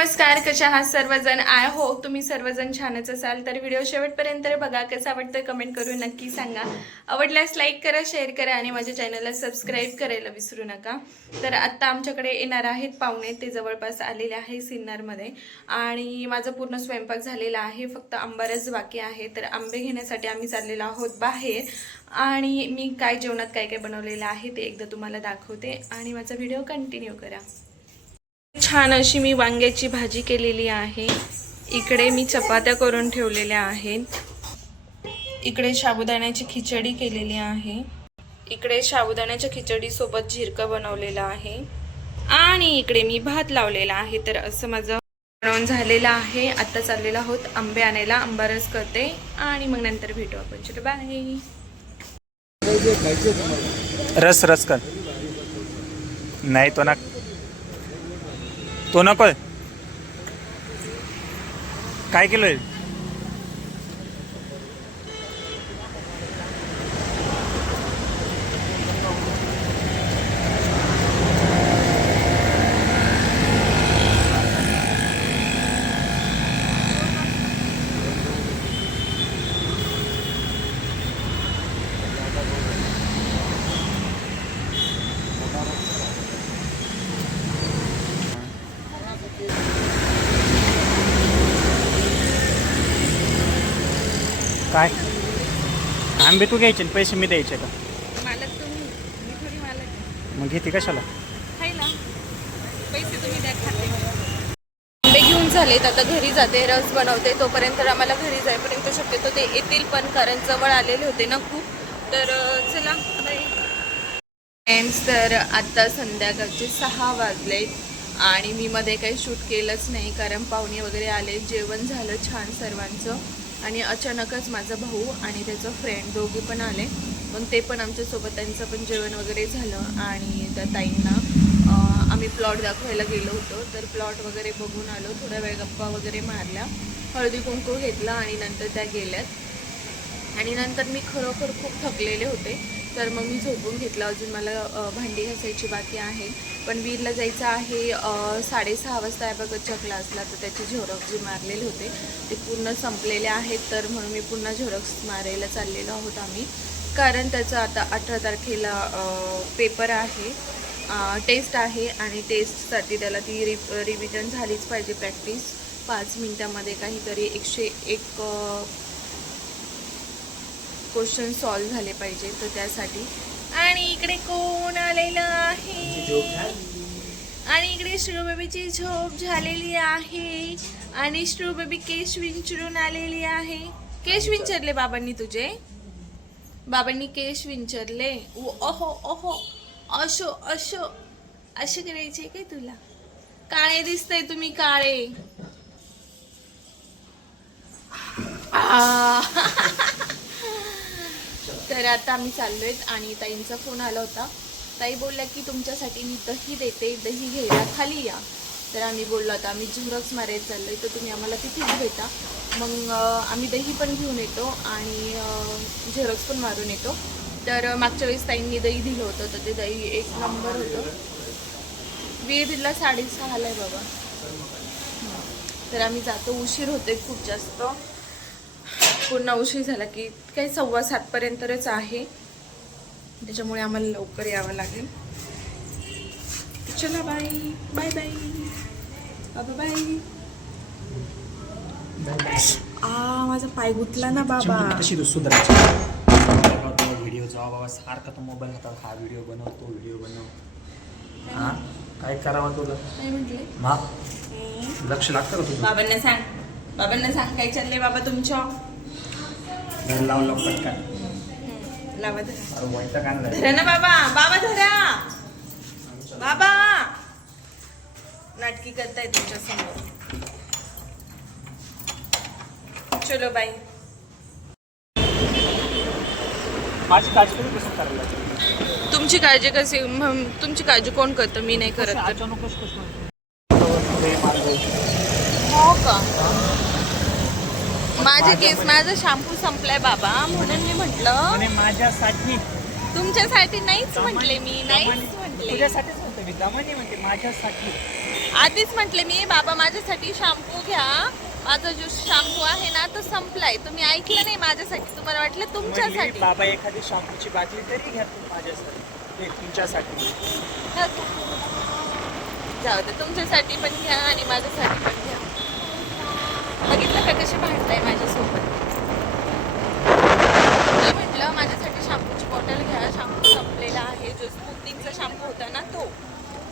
नमस्कार कशा आहात सर्वजण? आय हो तुम्ही सर्वजण छानच असाल. तर व्हिडिओ शेवटपर्यंत बघा कसं वाटतं कमेंट करून नक्की सांगा. आवडल्यास लाईक करा शेअर करा आणि माझ्या चॅनलला सबस्क्राईब करायला विसरू नका. तर आत्ता आमच्याकडे येणार आहेत पाहुणे. ते जवळपास आलेले आहे सिन्नरमध्ये आणि माझा पूर्ण स्वयंपाक झालेला आहे. फक्त आंबारच बाकी आहे. तर आंबे घेण्यासाठी आम्ही चाललेलो आहोत बाहेर. आणि मी काय जेवणात काय काय बनवलेलं आहे ते एकदा तुम्हाला दाखवते. आणि माझा व्हिडिओ कंटिन्यू करा. छान अशी मी वांग्याची भाजी केलेली आहे. इकडे मी चपात्या करून ठेवलेल्या आहेत. इकडे साबुदाण्याची खिचडी केलेली आहे. इकडे साबुदाण्याच्या खिचडीसोबत झिरकं बनवलेलं आहे. आणि इकडे मी भात लावलेला आहे. तर असं माझं बनवून झालेलं आहे. आत्ता चाललेलं आहोत आंबे आणायला. आंबारस करते. आणि मग नंतर भेटू आपण. चलो बाय रस रस कर. नाही तो ना तो नको काय केलंय? काय? आंबे तू घ्यायचे आणि पैसे मी द्यायचे का? मालक तुम्ही मी. थोडी मालक आहे. मग घेते कशाला? खायला. पैसे तुम्ही द्या खाते. आंबे घेऊन झालेत आता घरी जाते रस बनवते तोपर्यंत आम्हाला घरी जाईपर्यंत शक्यतो ते येतील पण कारण जवळ आलेले होते ना खूप. तर अं, चला फ्रेंड्स तर आता संध्याकाळचे सहा वाजलेत आणि मी मध्ये काही शूट केलंच नाही कारण पाहुणे वगैरे आले जेवण झालं छान सर्वांचं. आणि अचानकच माझा भाऊ आणि त्याचा फ्रेंड दोघे पण आले. मग ते पण आमच्यासोबत त्यांचं पण जेवण वगैरे झालं आणि त्या ताईंना आम्ही प्लॉट दाखवायला गेलो होतो. तर प्लॉट वगैरे बघून आलो. थोड्या वेळ गप्पा वगैरे मारल्या. हळदी कुंकू घेतला आणि नंतर त्या गेल्यात. आणि नंतर मी खरोखर खूप थकलेले होते. तर मग मी झोपून घेतलं. अजून मला भांडी घासायची बाकी आहे. पण वीरला जायचं आहे साडेसहा वाजता आहे बघतच्या क्लासला. तर त्याचे झेरॉक्स जे मारलेले होते ते पूर्ण संपलेले आहेत. तर म्हणून मी पुन्हा झेरॉक्स मारायला चाललेलो आहोत आम्ही. कारण त्याचं आता अठरा तारखेला पेपर आहे टेस्ट आहे. आणि टेस्टसाठी त्याला ती रि रिव्हिजन झालीच पाहिजे प्रॅक्टिस. पाच मिनटामध्ये काहीतरी एकशे एक क्वेश्चन सॉल्व झाले पाहिजे तर त्यासाठी. आणि इकडे कोण आलेलं आहे? आणि इकडे श्रूबेबीची झोप झालेली आहे. आणि श्रूबेबी केश विंचरून आलेली आहे. केश विंचरले बाबांनी तुझे? बाबांनी केश विंचरले. अहो अहो अशो अशो. असे करायचे काय तुला? काळे दिसतंय तुम्ही काळे. आ. तर आता आम्ही आहेत आणि ताईंचा फोन आला होता. ताई बोलल्या की तुमच्यासाठी मी दही देते दही घ्यायला खाली या. तर आम्ही बोललो आता आम्ही झुरक्स मारायला आहे तर तुम्ही आम्हाला तिथेच भेटा मग आम्ही दही पण घेऊन येतो आणि झेरॉक्स पण मारून येतो. तर मागच्या वेळेस ताईंनी दही दिलं होतं तर ते दही एक नंबर होतं. वीरला साडेसहाला आहे बाबा. तर आम्ही जातो उशीर होते खूप जास्त. पूर्ण उशीर झाला की काही सव्वा सातपर्यंतच आहे. त्याच्यामुळे आम्हाला लवकर यावं लागेल. चला बाय बाय बाय. बाबा बाय. आ माझा पाय गुतला ना बाबा. कशी सुधारायची व्हिडिओ जावा बाबा. सारखा तो मोबाईल हातात हा व्हिडिओ बनव तो व्हिडिओ बनव हा? काय करावं तुला? काय म्हटले मा लक्ष लागतं का तुझं? बाबांना सांग. बाबांना सांग काय चाललंय बाबा तुमच्या. पटकन लावा धरा अरे. धरा ना बाबा बाबा धरा बाबा नाटकी करताय तुमच्यासमोर चलो बाई माझी काळजी कसं करायला? तुमची काळजी कशी तुमची काळजी कोण करतं मी नाही करत तर अचानक कसं कसं होतं? मार्ग. हो का माझे केस माझा शॅम्पू संपलाय बाबा म्हणून मी म्हटलं आणि माझ्यासाठी. तुमच्यासाठी नाहीच म्हटले मी नाहीच दमाने- म्हटले. तुझ्यासाठीच म्हणतो मी दमाने म्हणते माझ्यासाठी. आधीच म्हटले मी बाबा माझ्यासाठी शॅम्पू घ्या. माझा जो शॅम्पू आहे ना तो संपलाय. तुम्ही ऐकलं नाही माझ्यासाठी तुम्हाला वाटलं म्हणली, तुमच्यासाठी बाबा एखादी शॅम्पूची बाटली तरी घ्या तू माझ्यासाठी. तुमच्यासाठी? जाऊ दे तुमच्यासाठी पण घ्या आणि माझ्यासाठी पण घ्या. बघितलं का कसे भांडताय माझ्यासोबत मी म्हटलं माझ्यासाठी शॅम्पूची बॉटल घ्या शॅम्पू संपलेला आहे जो स्मूथिंगचा शॅम्पू होता ना तो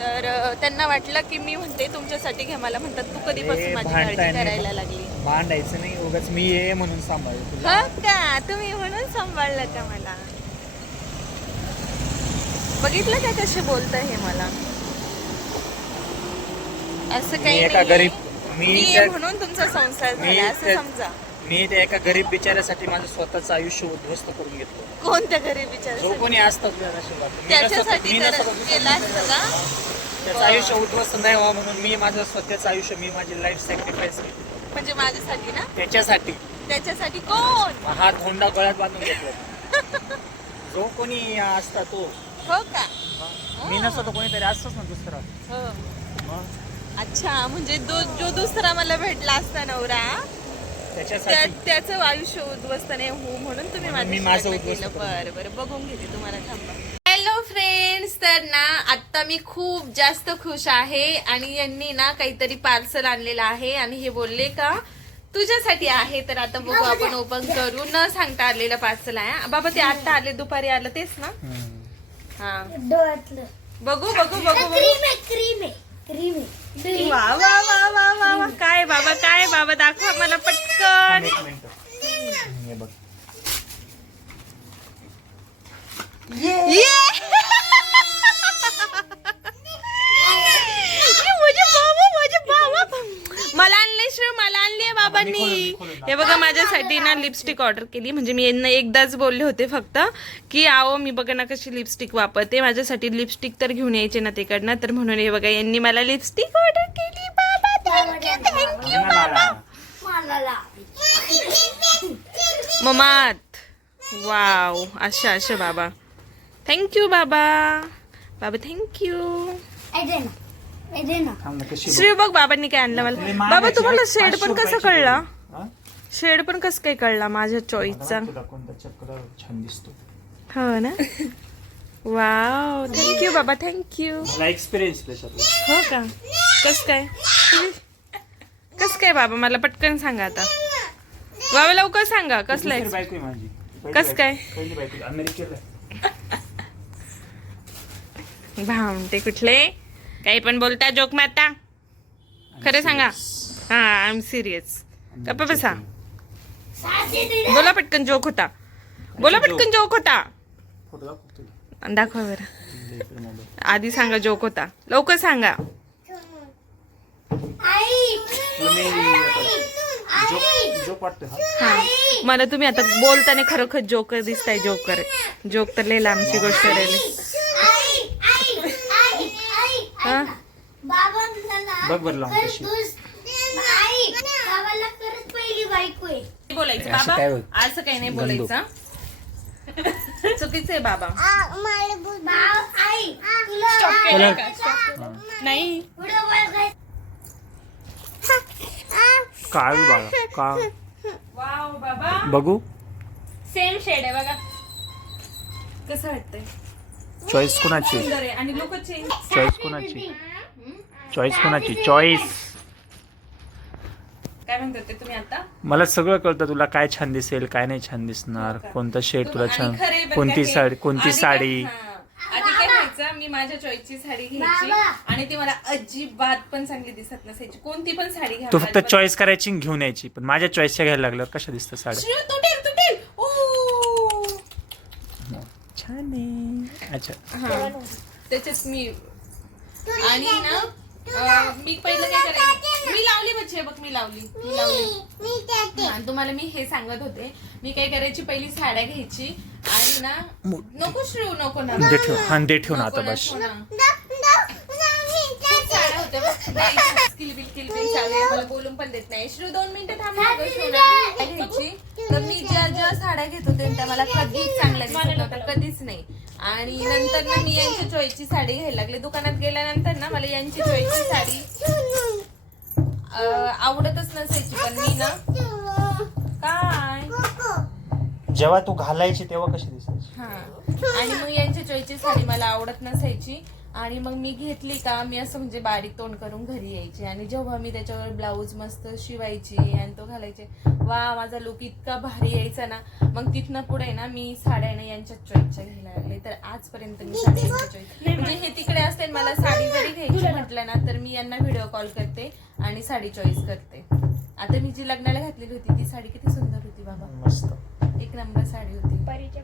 तर अं, त्यांना वाटलं की मी म्हणते तुमच्यासाठी घ्या मला म्हणतात तू कधीपासून माझी काळजी. करायला लागली? भांडायचं नाही उगाच मी ये म्हणून सांभाळ तुला. हो का? तुम्ही म्हणून सांभाळलं का मला? बघितलं का कसे बोलत हे मला? असं मी काही एका नाहीये. गरीब मी मी आहे त्या- म्हणून तुमचा संसार मी झाला असं त्या- समजा. मी त्या एका गरीब बिचाऱ्यासाठी माझं स्वतःचं आयुष्य उद्ध्वस्त करून घेतलं. कोणत्या घरी जो विचार कोणी असतात तुझ्या नशिबात. मी नसतो- त्याच्यासाठी मी नसतो केलं असतं का? त्याचं आयुष्य उद्ध्वस्त नाही व्हावं म्हणून मी माझं स्वतःचं आयुष्य मी माझी लाईफ सॅक्रिफाईस केली. म्हणजे माझ्यासाठी ना? त्याच्यासाठी. त्याच्यासाठी कोण? हा धोंडा गळ्यात बांधून घेतला. जो कोणी असता तो. हो का? मी नसतो तो कोणीतरी असतोच ना दुसरा. हो. मग? अच्छा म्हणजे जो जो दुसरा मला भेटला असता नवरा त्या- त्याच्यासाठी. त्याचं आयुष्य उद्ध्वस्त नाही हो म्हणून तुम्ही मी माझं लग्न उद्ध्वस्त करून बरं बरं. बघून घेते तुम्हाला थांबा. फ्रेंड्स तर ना आता मी खूप जास्त खुश आहे आणि यांनी ना काहीतरी पार्सल आणलेलं आहे आणि हे बोलले का तुझ्यासाठी आहे तर आता बघू आपण ओपन करू. न सांगता आलेलं पार्सल आहे. बाबा ते आता आले दुपारी आलं तेच ना. हा. बघू बघू बघू बघू. क्रीम आहे क्रीम आहे क्रीम आहे. वा वा वा वा वा वा काय बाबा काय बाबा दाखवा मला पटकन. हे ये माझे बाबा माझे बाबा मला आणले श्री मला आणले बाबांनी हे बघा माझ्यासाठी ना लिपस्टिक ऑर्डर केली. म्हणजे मी यांना एकदाच बोलले होते फक्त की आओ मी बघा ना कशी लिपस्टिक वापरते. माझ्यासाठी लिपस्टिक तर घेऊन यायचे ना तिकडनं. तर म्हणून हे बघा यांनी मला लिपस्टिक ऑर्डर केली. बाबा थँक्यू थँक्यू. ममात. वाव अशा अशा बाबा. थँक्यू बाबा. बाबा थँक्यू श्री बघ. बाबांनी काय आणलं मला. बाबा तुम्हाला? शेड पण कसं कळला? शेड पण कसं काय कळला माझ्या चॉईसचा तुला कोणता चक्र छान दिसतो. हो ना? वाव थँक्यू बाबा थँक्यू एक्सपिरियन्स हो का? कस काय? कस काय बाबा मला पटकन सांगा आता. बाबा लवकर सांगा कसलं आहे कस काय? भामटे कुठले? काही पण बोलता जोक मारता. खरं सांगा. हा आय एम सिरियस गप्पा बसा. बोला पटकन जोक होता. बोला पटकन जोक होता. दाखव बरं. आधी सांगा जोक होता. लवकर सांगा. हा? हा. मला तुम्ही आता बोलताना खरोखर जोकर दिसताय जोकर. जोक तर लय लांबची गोष्ट राहिली आई आई आई आई हा बाबांना ना बघ बरं लावून कशी. बोलायचं बाबा? असं काही नाही बोलायचं चुकीचं आहे बाबा. Stop? नाही. काळ बाळा? का? वाव बाबा. बघू. सेम शेड आहे बघा. कसं वाटतंय? चॉईस कोणाची? सुंदर आहे. आणि लोक चेंज चॉईस कोणाची? चॉईस कोणाची? चॉईस काय म्हणतात ते तुम्ही आता? मला सगळं कळतं तुला काय छान दिसेल काय नाही छान दिसणार कोणता शेड तुला छान कोणती हे? साडी कोणती साडी? हा. आधी काय व्हायचं मी माझ्या चॉईसची साडी घ्यायची. आणि ती मला अजिबात पण चांगली दिसत नसायची. कोणती पण साडी घ्या तू फक्त चॉईस करायची आणि घेऊन यायची पण माझ्या चॉईसच्या घ्यायला लागल्यावर कशा दिसतं साड्या? श्री, तुटेल तुटेल! ओ छान आहे. अच्छा. हा. त्याच्यात मी आणि ना अं, मी पहिलं काय करायचं? मी लावली बच्चे बघ मी लावली मी लावली. हा, आणि तुम्हाला मी हे सांगत होते मी काय करायची पहिली साड्या घ्यायची आणि ना नको श्रीव नको ना. दे ठेव हा दे ठेव ना नको आता ना, बस. नको ना. खूप साड्या होत्या बघ. नाही, किलबिल किलबिल चालू आहे. मला बोलून पण देत नाही. श्री दोन मिनिटं थांब ना गं. घ्यायची? तर मी ज्या ज्या साड्या घेत होते त्या मला कधीच चांगल्या दिसत नव्हत्या कधीच नाही. आणि नंतर ना मी यांच्या चॉईसची साडी घ्यायला लागले. दुकानात गेल्यानंतर ना मला यांची चॉईसची साडी आवडतच नसायची पण मी ना काय? जेव्हा तू घालायची तेव्हा कशी दिसायची? हा. आणि मग यांच्या चॉईसची साडी मला आवडत नसायची. आणि मग मी घेतली का मी असं म्हणजे बारीक तोंड करून घरी यायची. आणि जेव्हा मी त्याच्यावर ब्लाऊज मस्त शिवायची आणि तो घालायचे वा माझा लुक इतका भारी यायचा ना. मग तिथनं पुढे ना मी साड्या ना यांच्या चॉईसच्या घ्यायला लागले. तर आजपर्यंत मी साडी चॉईस म्हणजे हे तिकडे असते आणि मला साडी जरी घ्यायची म्हटलं ना तर मी यांना व्हिडिओ कॉल करते आणि साडी चॉईस करते. आता मी जी लग्नाला घातलेली होती ती साडी किती सुंदर होती बाबा. मस्त. एक नंबर साडी होती. परीच्या